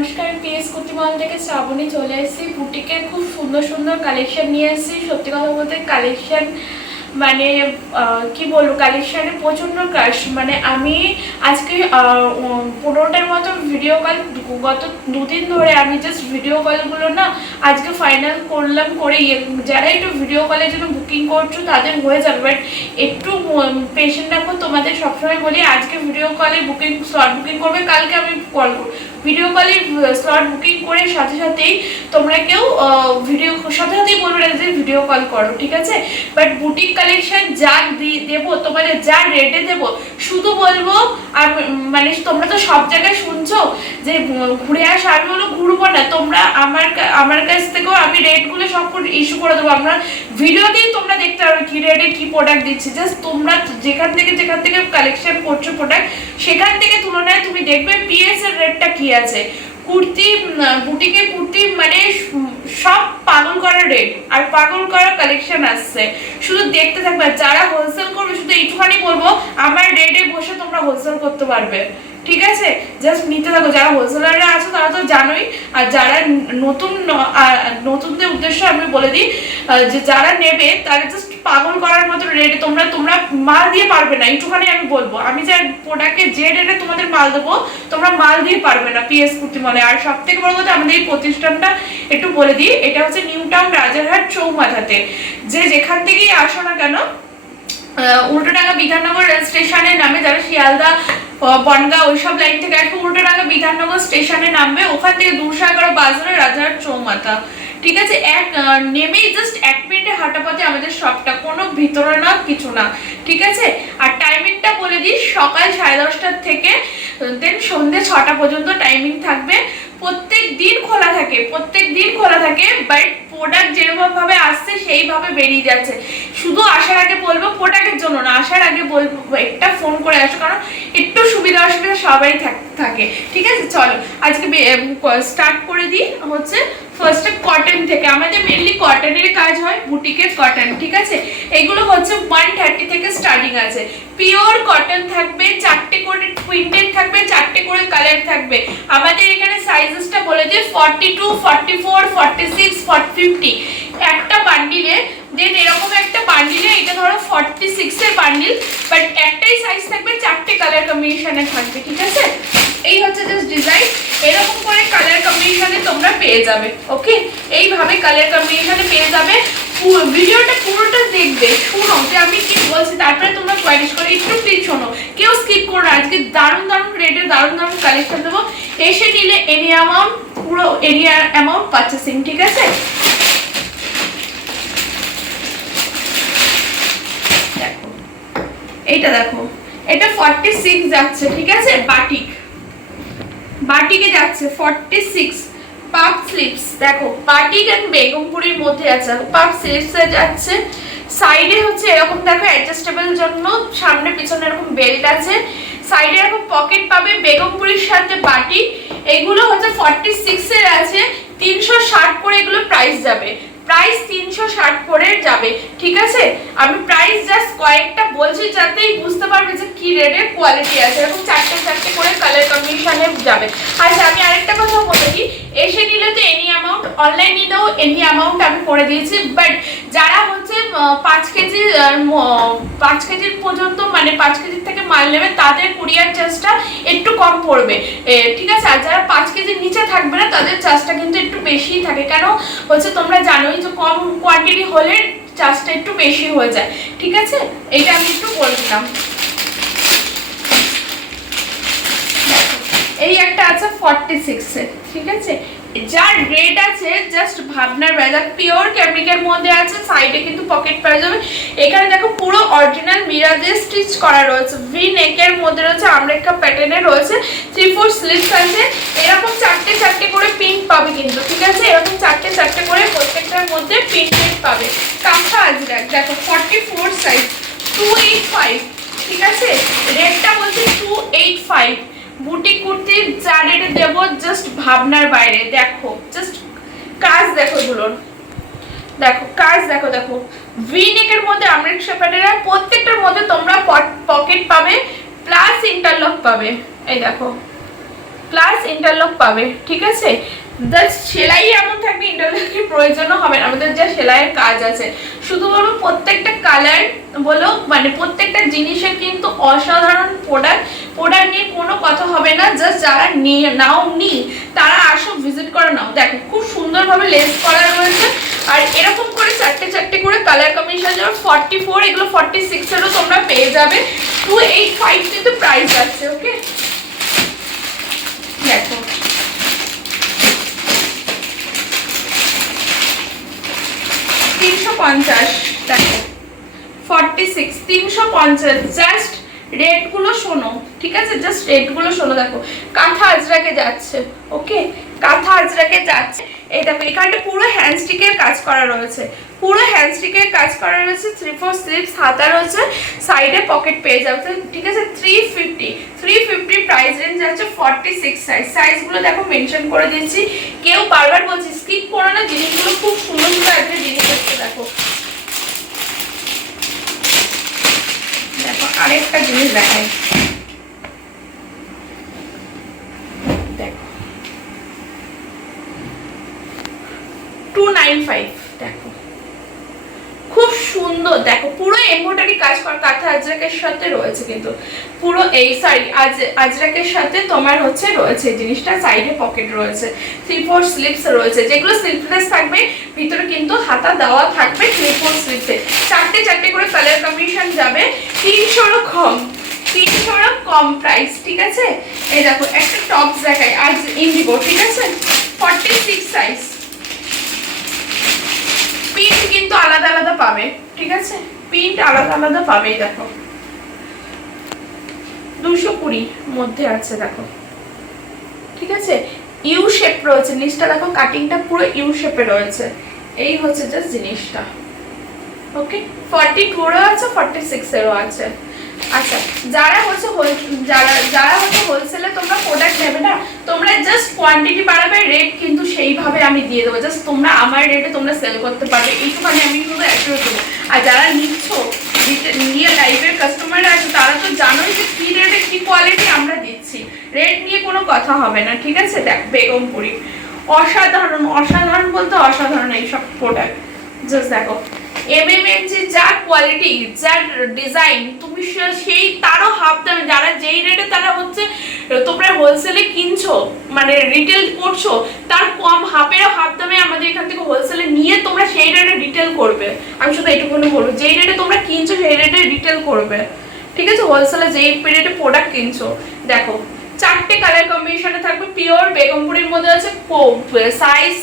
নমস্কার পিএস কুটিমল থেকে শ্রাবণী চলে এসেছি বুটিকের খুব সুন্দর সুন্দর কালেকশন নিয়ে এসেছি সত্যি কথা বলতে কালেকশন মানে কি বলব কালেকশানে প্রচণ্ড কাশ মানে আমি আজকে পনেরোটার মতো ভিডিও কল গত দুদিন ধরে আমি জাস্ট ভিডিও কলগুলো না আজকে ফাইনাল করলাম, করে ইয়ে- যারা একটু ভিডিও কলের জন্য বুকিং করছ তাদের হয়ে যাবে। বাট একটু পেশেন্ট রাখো। তোমাদের সবসময় বলি, আজকে ভিডিও কলে বুকিং স্লট বুকিং করবে, কালকে আমি কল করব। ভিডিও কলে স্লট বুকিং করে সাথে সাথেই তোমরা কেউ ভিডিও সাথে সাথেই বলবে না যে ভিডিও কল করো, ঠিক আছে? বাট বুটিক কালেকশন যা দেবো, তোমাদের যা রেটে দেবো, শুধু বলব, আর মানে তোমরা তো সব জায়গায় শুনছো যে ঘুরে আসা, আমি বলো ঘুরবো না, তোমরা আমার আমার কাছ থেকেও আমি রেটগুলো সব ইস্যু করে দেবো, আমরা ভিডিওতেই তোমরা দেখতে পারবে কী রেটে কী প্রোডাক্ট দিচ্ছি জাস্ট তোমরা যেখান থেকে যেখান থেকে কালেকশন করছ প্রোডাক্ট সেখান থেকে তুলনায় তুমি দেখবে পিএস এর রেটটা কি আছে। কুর্তি বুটিকে কুর্তি মানে সব পাগল করা রেট আর পাগল করা কালেকশন আসছে। শুধু দেখতে থাকবে যারা হোলসেল করবে, শুধু এইটুখানি বলব, আমার রেটে বসে তোমরা হোলসেল করতে পারবে। ঠিক আছে? জাস্ট নিতে থাকো। যারা হোলসেলাররা আছে, তারা তো জানোই। আর যারা নতুন নতুনদের উদ্দেশ্যে আমি বলে দিই যে যারা নেবে, তারা জাস্ট পাগল করার মতো রেটে তোমরা তোমরা মাল দিয়ে পারবে না। একটুখানি আমি বলব, আমি যে প্রোডাক্টে যে রেটে তোমাদের মাল দেবো, তোমরা মাল দিয়ে পারবে না পিএস কুর্তি মলে আর সব থেকে বড় কথা, আমাদের এই প্রতিষ্ঠানটা একটু বলে দিই, এটা হচ্ছে নিউ টাউন রাজারহাট চৌমাথাতে। যে যেখান থেকেই আসো না কেন উল্টোডাঙ্গা বিধাননগর রেল স্টেশনে নামে যারা শিয়ালদা বনগাঁ, ওইসব লাইন থেকে আসবে, উল্টোডাঙ্গা বিধাননগর স্টেশনে নামবে। ওখান থেকে দুশো এগারো বাজারে রাজার চৌমাথা। ঠিক আছে? এক নেমেই জাস্ট এক মিনিটে হাঁটা পথে আমাদের শপটা কোনো ভিতরে না, কিছু না। ঠিক আছে? আর টাইমিংটা বলে দিই, সকাল সাড়ে দশটার থেকে দেন সন্ধ্যে ছটা পর্যন্ত টাইমিং থাকবে। প্রত্যেক দিন খোলা থাকে, প্রত্যেক দিন খোলা থাকে বাট প্রোডাক্ট যেরকম ভাবে আসছে, সেইভাবে বেরিয়ে যাচ্ছে। শুধু আসার আগে বলব প্রোডাক্টের জন্য না, আসার আগে বলব, একটা ফোন করে আসো, কারণ একটু সুবিধা, অসুবিধা সবাই থাকে ঠিক আছে? চলো, আজকে স্টার্ট করে দিই, হচ্ছে ফার্স্টে কটন থেকে। আমাদের মেনলি কটনের কাজ হয় বুটিকের কটন ঠিক আছে? এগুলো হচ্ছে ওয়ান থার্টি থেকে স্টার্টিং আছে। পিওর কটন থাকবে, চারটে করে প্রিন্টেড থাকবে, চারটে করে কালার থাকবে। আমাদের এখানে সাইজেসটা বলে দিয়ে forty two forty four forty six forty fifty একটা বান্ডিলে দেন এরকম একটা বান্ডিলে এটা ধরো ফর্টি সিক্সের বান্ডিল বাট একটাই সাইজ থাকবে, চারটে কালার কম্বিনেশনে থাকবে, ঠিক আছে? এই হচ্ছে জাস্ট ডিজাইন এরকম কম্বিনেশনে তোমরা পেয়ে যাবে ওকে এইভাবে কালার কম্বিনেশনে পেয়ে যাবে। ভিডিওটা পুরোটা দেখবে, শোনো যে আমি কি বলছি, তারপরে তোমরা কোয়ারিশ করে একটু প্লিজ শোনো। কেউ স্কিপ করো না, আজকে দারুণ দারুণ রেটে দারুণ দারুণ কালেকশন দেবো। এসে নিলে এরিয়া অ্যামাউন্ট পুরো এরিয়া অ্যামাউন্ট পারচেসিং ঠিক আছে? এইটা দেখো, এটা ফর্টি সিক্স যাচ্ছে, ঠিক আছে? বাটিক। বাটিকে যাচ্ছে? ফর্টি সিক্স পাপ স্লিপস দেখো বাটিক অ্যান্ড বেগমপুরির মধ্যে আছে। পাপ স্লিপসে যাচ্ছে। সাইডে হচ্ছে এরকম, দেখো অ্যাডজাস্টেবল জন্য। সামনে, পিছনে এরকম বেল্ট আছে। সাইডে এরকম পকেট পাবে বেগমপুরির সাথে বাটি। এগুলো হচ্ছে ফর্টি সিক্সের আছে। তিনশো ষাট করে এগুলো প্রাইস যাবে। প্রাইস তিনশো ষাট করে যাবে, ঠিক আছে? আমি প্রাইস জাস্ট কয়েকটা বলছি যাতেই বুঝতে পারবে যে কি রেটের কোয়ালিটি আছে। এরকম চারটে চারটে করে কালার কম্বিনেশনে যাবে। আচ্ছা আমি আরেকটা কথা বলে দিই। এসে নিলে তো এনি অ্যামাউন্ট অনলাইন নিলেও এনি অ্যামাউন্ট আমি করে দিয়েছি বাট যারা হচ্ছে পাঁচ কেজি পাঁচ কেজির পর্যন্ত মানে পাঁচ কেজির থেকে মাল নেবে, তাদের কুরিয়ার চার্জটা একটু কম পড়বে। ঠিক আছে, আর যারা পাঁচ কেজির নিচে থাকবে না, তাদের চার্জটা কিন্তু একটু বেশিই থাকে। কেন? হচ্ছে তোমরা জানোই যে কম কোয়ান্টিটি হলে চার্জটা একটু বেশি হয়ে যায়। ঠিক আছে? এটা আমি একটু বলছিলাম এই একটা আছে ফর্টি সিক্সে ঠিক আছে? যার রেট আছে জাস্ট ভাবনার বেলা পিওর ক্যামিকের মধ্যে আছে সাইডে কিন্তু পকেট পেয়ে যাবে এখানে দেখো পুরো অরিজিনাল মিরাজে স্টিচ করা রয়েছে। ভি নেকের মধ্যে রয়েছে আমরেকা প্যাটার্নে রয়েছে থ্রি ফোর স্লিভস আছে এরকম চারটে চারটে করে পিঙ্ক পাবে কিন্তু, ঠিক আছে? এরকম চারটে চারটে করে প্রত্যেকটার মধ্যে প্রিন্টেড পাবে। কাঁথা আজরাক দেখো forty four size two eight five ঠিক আছে? রেটটা বলছে টু এইট ফাইভ বুটি কুর্তি যা রেটে দেবো জাস্ট ভাবনার বাইরে। দেখো জাস্ট কাজ দেখো এগুলোর দেখো, কাজ দেখো দেখো। ভি নেকের মধ্যে আমরিকশা প্যাটার্নের প্রত্যেকটার মধ্যে তোমরা পকেট পাবে প্লাস ইন্টারলক পাবে। এই দেখো। প্লাস ইন্টারলক পাবে, ঠিক আছে? জাস্ট সেলাই এমন থাকবে ইন্টারলকের প্রয়োজনও হবে না। আমাদের যা সেলাইয়ের কাজ আছে। শুধু বলব প্রত্যেকটা কালার বলো মানে প্রত্যেকটা জিনিসের কিন্তু অসাধারণ প্রোডাক্ট প্রোডাক্ট নিয়ে কোনো কথা হবে না জাস্ট যারা নিয়ে, নাও নি, তারা আসো ভিজিট করে নাও। দেখো, খুব সুন্দরভাবে লেস করা রয়েছে। আর এরকম করে চারটে চারটে করে কালার কম্বিনেশন যেমন ফর্টি ফোর এগুলো ফর্টি সিক্সেরও তোমরা পেয়ে যাবে। টু এইট ফাইভ কিন্তু প্রাইস আছে ওকে দেখো। সিক্স তিনশো পঞ্চাশ জাস্ট রেটগুলো শোনো, ঠিক আছে? জাস্ট রেটগুলো শোনো, দেখো। কাঁথা আজরাকে যাচ্ছে ওকে কাঁথা আজরাকে যাচ্ছে। এই দেখো এখানটা পুরো হ্যান্ডস্টিকের কাজ করা রয়েছে। পুরো হ্যান্ডস্টিকের কাজ করা রয়েছে থ্রি ফোর স্লিপস হাতা রয়েছে সাইডে পকেট পেয়ে যাবে। ঠিক আছে three fifty three fifty price range আছে ফর্টি সিক্স সাইজ সাইজগুলো দেখো মেনশন করে দিয়েছি কেউ বারবার বলছি স্কিপ করো না, জিনিসগুলো খুব সুন্দর সুন্দর একটা জিনিস হচ্ছে দেখো। দেখো, আরেকটা জিনিস দেখাই। দেখো। টু নাইন ফাইভ সুন্দর। দেখো, পুরো এমব্রয়ডারি কাজ করা, কাঁথা আজরাকের সাথে রয়েছে কিন্তু। পুরো এই সরি আজ, আজরাকের সাথে তোমার হচ্ছে রয়েছে জিনিসটা সাইডে পকেট রয়েছে। থ্রি ফোর স্লিপস রয়েছে। যেগুলো স্লিপলেস থাকবে, ভিতরে কিন্তু হাতা দেওয়া থাকবে থ্রি ফোর স্লিপসে চারটে চারটে করে কালার কম্বিনেশন যাবে তিনশোরও কম তিনশোরও কম প্রাইস ঠিক আছে? এই দেখো, একটা টপস দেখাই, আজ ইন্ডিগো ঠিক আছে? ফর্টি সিক্স সাইজ কিন্তু আলাদা আলাদা পাবে, ঠিক আছে? প্রিন্ট আলাদা আলাদা পাবেই, দেখো। দুশো কুড়ি মধ্যে আছে, দেখো। ঠিক আছে? ইউ শেপ রয়েছে নিচটা দেখো কাটিংটা পুরো ইউ শেপে রয়েছে। এই হচ্ছে জাস্ট জিনিসটা। ওকে ফর্টি টুরও আছে ফর্টি সিক্সেরও আছে। আচ্ছা যারা হচ্ছে যারা যারা হচ্ছে হোলসেলে তোমরা প্রোডাক্ট নেবে না, তোমরা জাস্ট কোয়ান্টিটি বাড়াবে রেট কিন্তু সেইভাবে আমি দিয়ে দেবো। জাস্ট তোমরা আমার রেটে তোমরা সেল করতে পারবে। এইটুখানি আমি শুধু অ্যাক্টিভেট দেবো। আর যারা নিচ্ছ নিয়ে লাইভের কাস্টমার আছে, তারা তো জানোই যে কী রেটে কী কোয়ালিটি আমরা দিচ্ছি। রেট নিয়ে কোনো কথা হবে না, ঠিক আছে? দেখ বেগমপুরি অসাধারণ অসাধারণ বলতে অসাধারণ এইসব প্রোডাক্ট জাস্ট দেখো। এমএমএনজি যা কোয়ালিটি যার ডিজাইন তুমি সেই তারও হাফ দামে। যারা যেই রেটে তারা হচ্ছে, তোমরা হোলসেলে কিনছো মানে রিটেল করছ, তার কম হাফেরও হাফ দামে আমাদের এখান থেকে হোলসেলে নিয়ে তোমরা সেই রেটে রিটেল করবে। আমি শুধু এইটুকুনি বলব, যেই রেটে তোমরা কিনছো, সেই রেটে রিটেল করবে। ঠিক আছে? হোলসেলে যেই রেটে প্রোডাক্ট কিনছো। দেখো, চারটে কালার কম্বিনেশনে থাকবে পিওর বেগমপুরের মধ্যে আছে সাইজ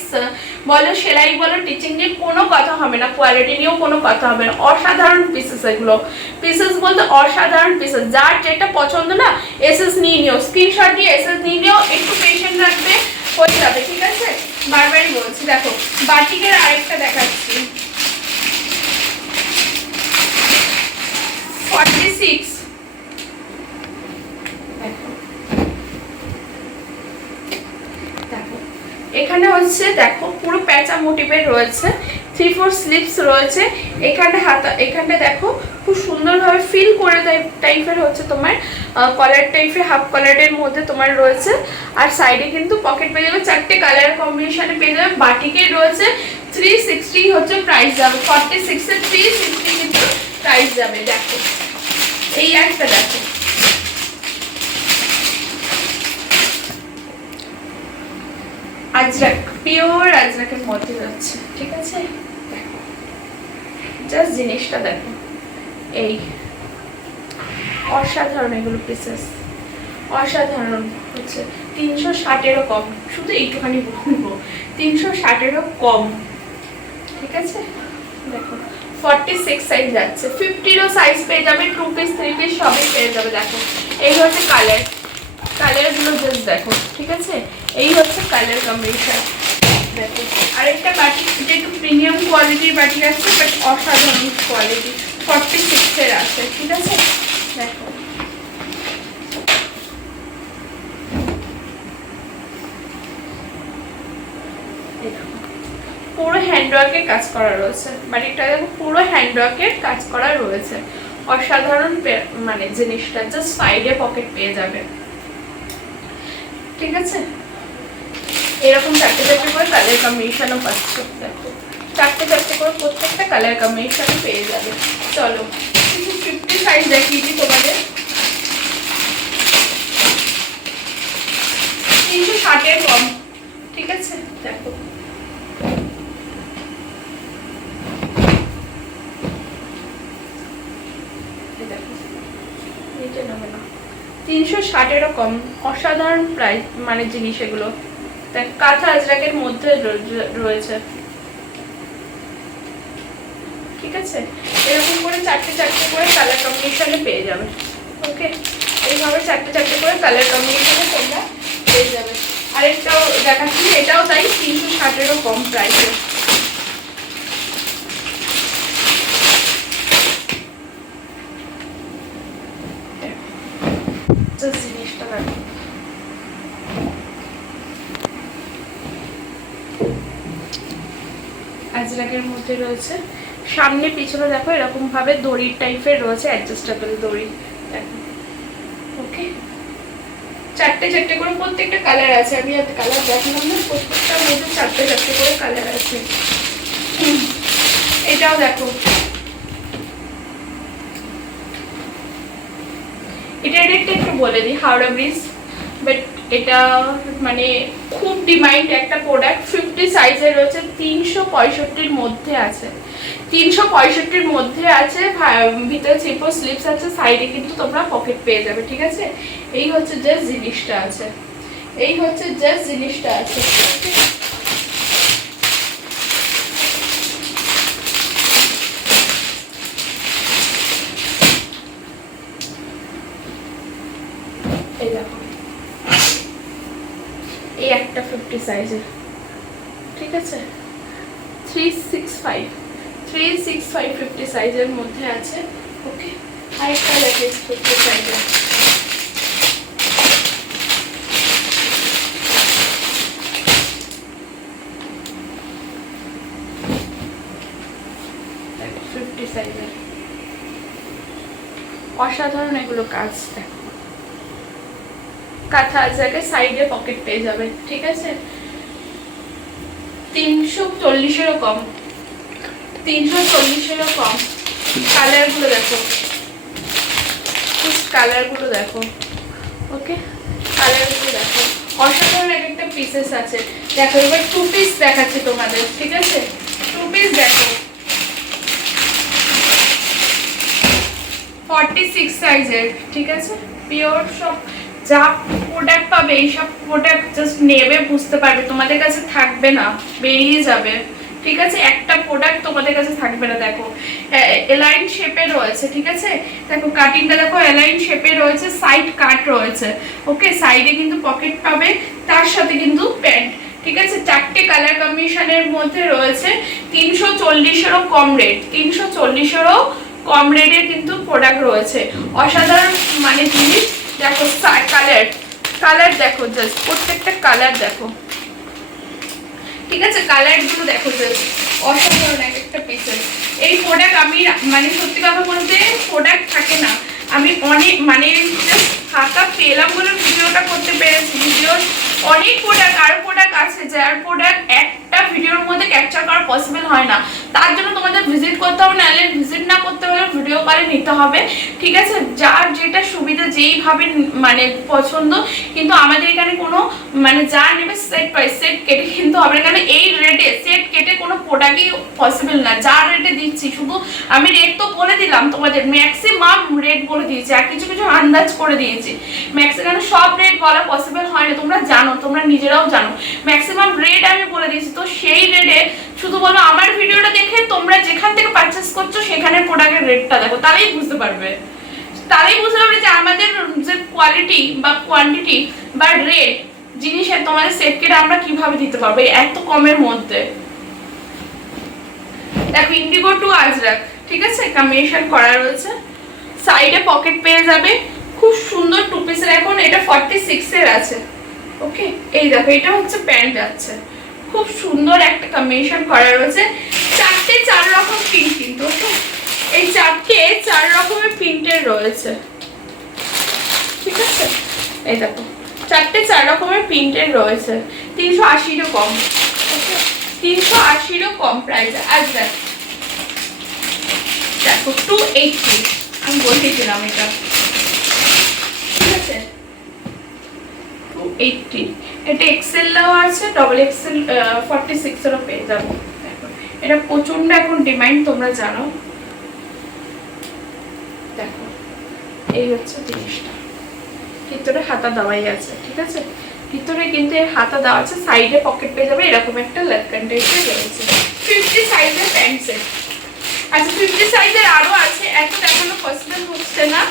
বলো, সেলাই বলো টিচিং নিয়ে কোনো কথা হবে না কোয়ালিটি নিয়েও কোনো কথা হবে না, অসাধারণ পিসেস এগুলো। পিসেস বলতে অসাধারণ পিসেস যার যেটা পছন্দ না এসএস নিয়ে নিও স্ক্রিনশট দিয়ে এসএস নিয়ে নিও, একটু পেশেন্ট রাখবে, হয়ে যাবে, ঠিক আছে? বারবারই বলছি, দেখো, বাটিকের আরেকটা দেখাচ্ছি। ফর্টি সিক্স দেখো এখানে হচ্ছে দেখো, পুরো প্যাঁচা মোটিভের রয়েছে থ্রি ফোর স্লিপস রয়েছে। এখানে হাতা এখানে দেখো, খুব সুন্দরভাবে ফিল করে টাইপের হচ্ছে তোমার কলার টাইপের হাফ কলারের মধ্যে তোমার রয়েছে। আর সাইডে কিন্তু পকেট পেয়ে যাবে চারটে কালার কম্বিনেশনে পেয়ে যাবে। বাটিকে রয়েছে থ্রি সিক্সটি হচ্ছে প্রাইস যাবে। ফর্টি সিক্সের থ্রি সিক্সটি কিন্তু প্রাইস যাবে, দেখো। এই একটা দেখো। আজরাক, পিওর আজরাকের মধ্যে যাচ্ছে ঠিক আছে? জাস্ট জিনিসটা দেখো, এই অসাধারণ এগুলো পিসেস অসাধারণ হচ্ছে, তিনশো ষাটেরও কম, শুধু এইটুখানি বলব, তিনশো ষাটেরও কম, ঠিক আছে? দেখো ফর্টি সিক্স সাইজ যাচ্ছে ফিফটিরও সাইজ পেয়ে যাবে টু পিস থ্রি পিস সবই পেয়ে যাবে, দেখো, এই হচ্ছে কালার কালারগুলো জাস্ট দেখো, ঠিক আছে? এই হচ্ছে কালার কম্বিনেশন আরেকটা বাটি যেটা একটু প্রিমিয়াম কোয়ালিটির বাটি আছে বাট অসাধারণ কোয়ালিটি ফর্টি সিক্সের আছে, ঠিক আছে? দেখো। পুরো হ্যান্ডওয়ার্কের কাজ করা রয়েছে। বাড়িটা দেখো পুরো হ্যান্ডওয়ার্কের কাজ করা রয়েছে। অসাধারণ মানে জিনিসটা জাস্ট সাইডে পকেট পেয়ে যাবে। ঠিক আছে? এরকম চারটে চারটে করে কালার কম্বিনেশনও পাচ্ছ। দেখো। চারটে চারটে করে প্রত্যেকটা কালার কম্বিনেশন পেয়ে যাবে। চলো। ফিফটি সাইজ দেখিয়ে দিই তোমাদের। তিনশো ষাটের কম। ঠিক আছে? দেখো এই দেখো নিচে নামে না তিনশো ষাটেরও কম অসাধারণ প্রাইস মানে জিনিস এগুলো। কাঁথা আজরাকের মধ্যে রয়েছে। ঠিক আছে? এরকম করে চারটে চারটে করে কালার কম্বিনেশনে পেয়ে যাবে। ওকে এইভাবে চারটে চারটে করে কালার কম্বিনেশনে তোমরা পেয়ে যাবে। আরেকটাও দেখাচ্ছি, এটাও তাই তিনশো ষাটেরও কম প্রাইসে জিনিসটা দেখো। মধ্যে রয়েছে। সামনে, পিছনে দেখো এরকম ভাবে দড়ির টাইপের রয়েছে অ্যাডজাস্টেবল দড়ি। দেখো। ওকে চারটে চারটে করে প্রত্যেকটা কালার আছে। আমি আর কালার দেখালাম না, প্রত্যেকটার মধ্যে চারটে চারটে করে কালার আছে। এটাও দেখো। এটা রেটটা একটু বলে দিই, হাওড়া ব্রিজ বাট এটা মানে খুব ডিমান্ড একটা প্রোডাক্ট ফিফটি সাইজের রয়েছে, তিনশো পঁয়ষট্টির মধ্যে আছে। তিনশো পঁয়ষট্টির মধ্যে আছে ভিতরে চিপো স্লিপস আছে সাইডে কিন্তু তোমরা পকেট পেয়ে যাবে, ঠিক আছে? এই হচ্ছে জাস্ট জিনিসটা আছে। এই হচ্ছে জাস্ট জিনিসটা আছে এই দেখো এই একটা ফিফটি সাইজের ঠিক আছে? Three six five three six five fifty সাইজের মধ্যে আছে। ওকে আরেকটা লাগে ফিফটি সাইজের ফিফটি সাইজের অসাধারণ এগুলো কাজ, দেখো। কাঁথা জায়গায় সাইডে পকেট পেয়ে যাবে, ঠিক আছে? তিনশো চল্লিশেরও কম, তিনশো চল্লিশেরও কম। কালারগুলো দেখো। কালারগুলো দেখো ওকে কালারগুলো দেখো। অসাধারণ এক একটা পিসেস আছে। দেখো, এবার টু পিস দেখাচ্ছি তোমাদের, ঠিক আছে? টু পিস দেখো। ফর্টি সিক্স সাইজের ঠিক আছে? পিওর সব যা প্রোডাক্ট পাবে, এইসব প্রোডাক্ট জাস্ট নেবে, বুঝতে পারবে। তোমাদের কাছে থাকবে না, বেরিয়ে যাবে। ঠিক আছে? একটা প্রোডাক্ট তোমাদের কাছে থাকবে না, দেখো। এলাইন শেপে রয়েছে, ঠিক আছে? দেখো কাটিংটা দেখো এলাইন শেপে রয়েছে সাইড কাট রয়েছে। ওকে সাইডে কিন্তু পকেট পাবে, তার সাথে কিন্তু প্যান্ট ঠিক আছে? চারটে কালার কম্বিনেশনের মধ্যে রয়েছে, তিনশো চল্লিশেরও কম রেট তিনশো চল্লিশেরও কম রেটের কিন্তু প্রোডাক্ট রয়েছে। অসাধারণ মানে জিনিস। দেখো কালার কালার দেখো জাস্ট প্রত্যেকটা কালার দেখো। ঠিক আছে? কালারগুলো দেখো জাস্ট অসাধারণ এক একটা পিসের এই প্রোডাক্ট আমি মানে সত্যি কথা বলতে প্রোডাক্ট থাকে না। আমি অনেক মানে ফাঁকা পেলাম বলে ভিডিওটা করতে পেরেছি। ভিডিওর অনেক প্রোডাক্ট আরও প্রোডাক্ট আছে যার প্রোডাক্ট একটা ভিডিওর মধ্যে ক্যাপচার করা পসিবল হয় না। তার জন্য তোমাদের ভিজিট করতে হবে, নাহলে ভিজিট না করতে হলে ভিডিও কলে নিতে হবে। ঠিক আছে? যার যেটা সুবিধা, যেইভাবে মানে পছন্দ, কিন্তু আমাদের এখানে কোনো মানে যা নেবে সেট প্রাইস সেট কেটে কিন্তু হবে না কারণ এই রেটে সেট কেটে কোনো প্রোডাক্টই পসিবল না। যা রেটে দিচ্ছি, শুধু আমি রেট তো বলে দিলাম তোমাদের ম্যাক্সিমাম রেট বলে দিয়েছি, আর কিছু কিছু আন্দাজ করে দিয়েছি। ম্যাক্সিমাম সব রেট বলা পসিবল হয় না, তোমরা জানো, তোমরা নিজেরাও জানো। ম্যাক্সিমাম রেট আমি বলে দিয়েছি, তো সেই রেটে শুধু বলো আমার ভিডিওটা দেখে তোমরা যেখান থেকে পারচেস করছ, সেখানের প্রোডাক্টের রেটটা দেখো। তাহলেই বুঝতে পারবে। তাহলেই বুঝতে পারবে যে আমাদের যে কোয়ালিটি বা কোয়ান্টিটি বা রেট জিনিসের তোমাদের সেট আমরা কীভাবে দিতে পারব এত কমের মধ্যে। দেখো ইন্ডিগো টু আজরাক ঠিক আছে? কম্বিনেশন করা রয়েছে। সাইডে পকেট পেয়ে যাবে। খুব সুন্দর টু পিসের এখন এটা ফর্টি সিক্স এর আছে। ওকে এই দেখো, এটা হচ্ছে প্যান্ট যাচ্ছে। খুব সুন্দর একটা কম্বিনেশন করা রয়েছে। চারটে চার রকম প্রিন্ট কিন্তু এই চারটে চার রকমের প্রিন্টের রয়েছে। ঠিক আছে? এই দেখো, চারটে চার রকমের প্রিন্টের রয়েছে। তিনশো আশিরও কম তিনশো আশিরও কম প্রাইস আচ্ছা দেখো টু এইটটি আমি বলতেছিলাম এটা। ঠিক আছে? টু এইটটি এটা এক্সেলও আছে ডবল এক্সেল ফর্টি সিক্সেরও পেয়ে যাব। এটা প্রচণ্ড এখন ডিমান্ড তোমরা জানো। দেখো, এই হচ্ছে জিনিসটা। ভিতরে হাতা দেওয়াই আছে, ঠিক আছে? ভিতরে কিন্তু এর হাতা দেওয়া আছে সাইডে পকেট পেয়ে যাবে, এরকম একটা টাইপের রয়েছে। ফিফটি সাইজের প্যান্ট সেট আচ্ছা ফিফটি সাইজের আরও আছে এত দেখানো পসিবল হচ্ছে না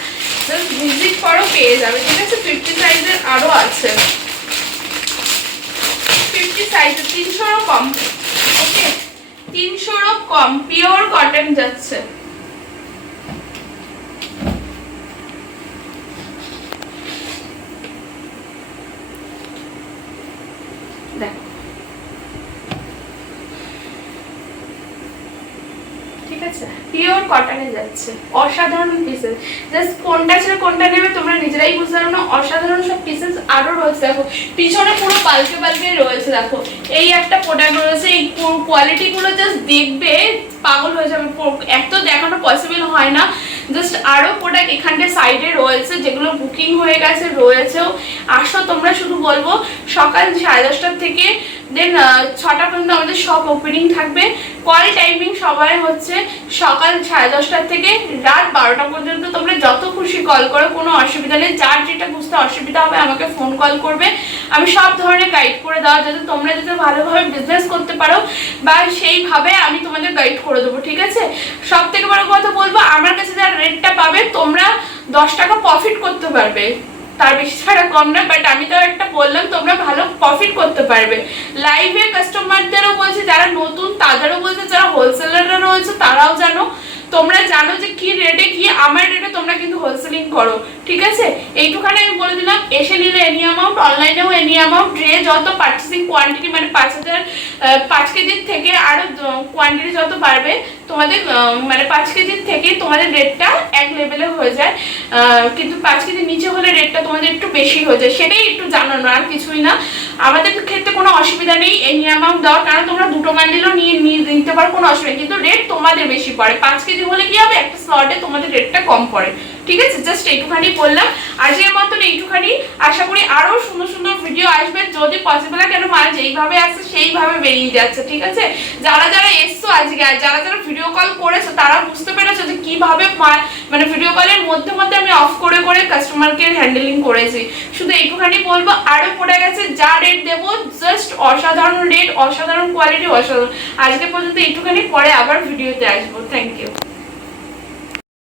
জাস্ট ভিজিট করো, পেয়ে যাবে, ঠিক আছে? ফিফটি সাইজের আরও আছে। ফিফটি সাইজের তিনশোরও কম। তিনশোরও কম পিওর কটন যাচ্ছে দেখো ঠিক আছে কটনে যাচ্ছে। অসাধারণ পিসেস জাস্ট কোনটা ছেড়ে কোনটা নেবে তোমরা নিজেরাই বুঝতে পারো না। অসাধারণ সব পিসেস আরও রয়েছে। দেখো, পিছনে পুরো পালকে পালকে রয়েছে, দেখো। এই একটা প্রোডাক্ট রয়েছে, এই কোয়ালিটিগুলো জাস্ট দেখবে, পাগল হয়ে যাবে। এত দেখানো পসিবল হয় না। জাস্ট আরও প্রোডাক্ট এখানটা সাইডে রয়েছে, যেগুলো বুকিং হয়ে গেছে, রয়েছেও। আসো, তোমরা শুধু বলব, সকাল সাড়ে দশটার থেকে দেন ছটা পর্যন্ত আমাদের সব ওপেনিং থাকবে। কল টাইমিং সবাই হচ্ছে সকাল সাড়ে দশটার থেকে রাত বারোটা পর্যন্ত। তোমরা যত খুশি কল করো, কোনো অসুবিধা নেই। যার যেটা বুঝতে অসুবিধা হবে, আমাকে ফোন কল করবে। আমি সব ধরনের গাইড করে দেওয়া, যাতে তোমরা যাতে ভালোভাবে বিজনেস করতে পারো। বা সেইভাবে আমি তোমাদের গাইড করে দেবো, ঠিক আছে? সব থেকে বড় কথা বলব, আমার কাছে যার রেটটা পাবে, তোমরা দশ টাকা প্রফিট করতে পারবে। তার বেশি ছাড়া কম না বাট আমি তো একটা বললাম, তোমরা ভালো প্রফিট করতে পারবে। লাইভে কাস্টমারদেরও বলছে, যারা নতুন, তাদেরও বলছে, যারা হোলসেলাররা রয়েছে, তারাও জানো। তোমরা জানো যে কি রেটে কি আমার রেটে তোমরা কিন্তু হোলসেলিং করো। ঠিক আছে? এইটুখানে আমি বলে দিলাম। এসে নিলে এনি অ্যামাউন্ট অনলাইনেও এনি অ্যামাউন্ট ড্রে যত পার্চেসিং কোয়ান্টিটি মানে পাঁচ হাজার পাঁচ কেজির থেকে আরও কোয়ান্টিটি যত বাড়বে, তোমাদের মানে পাঁচ কেজির থেকে তোমাদের রেটটা এক লেভেলে হয়ে যায়। কিন্তু পাঁচ কেজির নিচে হলে রেটটা তোমাদের একটু বেশি হয়ে যায়। সেটাই একটু জানানো, আর কিছুই না। আমাদের ক্ষেত্রে কোনো অসুবিধা নেই এই অ্যামাউন্ট দেওয়ার, কারণ তোমরা দুটো বান্ডিলও নিয়ে নিতে পারো, কোনো অসুবিধা। কিন্তু রেট তোমাদের বেশি পড়ে। পাঁচ কেজি হলে কি হবে? একটা স্লটে তোমাদের রেটটা কম পড়ে। ঠিক আছে? জাস্ট এইটুখানি বললাম। আজকের মতন এইটুখানি আশা করি আরও সুন্দর সুন্দর ভিডিও আসবে। যদি পসিবল হয় কেন মাল যেইভাবে আসছে, সেইভাবে বেরিয়ে যাচ্ছে, ঠিক আছে? যারা যারা এসছো আজকে, আর যারা যারা ভিডিও কল করেছ, তারা বুঝতে পেরেছ যে কীভাবে মানে ভিডিও কলের মধ্যে মধ্যে আমি অফ করে করে কাস্টমারকে হ্যান্ডেলিং করেছি। শুধু এইটুখানি বলব, আরও পড়ে গেছে, যা রেট দেবো জাস্ট অসাধারণ রেট অসাধারণ কোয়ালিটি অসাধারণ। আজকে পর্যন্ত এইটুখানি পরে আবার ভিডিওতে আসব। Thank you